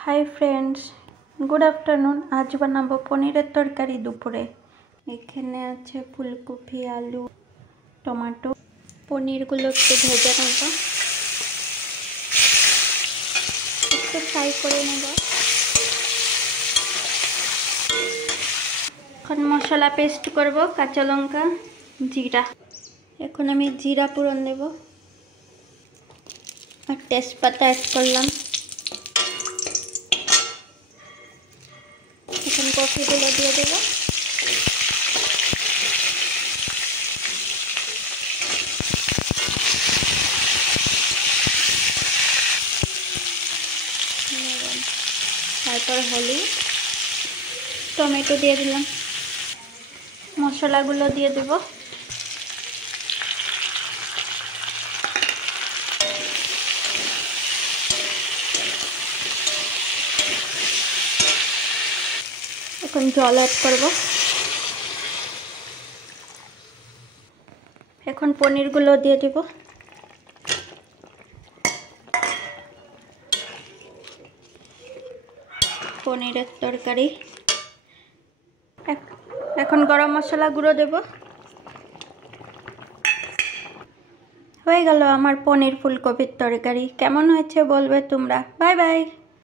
Hi friends good afternoon. आज बनाबो पनीर तरकारी दुपुरे। एखाने आछे फुलकपि आलू टमाटो। पनीरगुलो एकटु भेजे नेब, एकटु फ्राई करे नेब। एखन मशला पेस्ट करब, काँचा लंका जीरा। एखन आमि जीरा फोड़न देब और तेजपाता एड करलाम। এখন কফিগুলো দিয়ে দেব। তারপর হলুদ, টমেটো দিয়ে দিলাম, মশলাগুলো দিয়ে দেব। এখন জল অ্যাড করব। এখন পনিরগুলো দিয়ে দেব। পনিরের তরকারি। এখন গরম মশলা গুঁড়ো দেব। হয়ে গেল আমার পনির ফুলকপির তরকারি। কেমন হয়েছে বলবে তোমরা। Bye bye.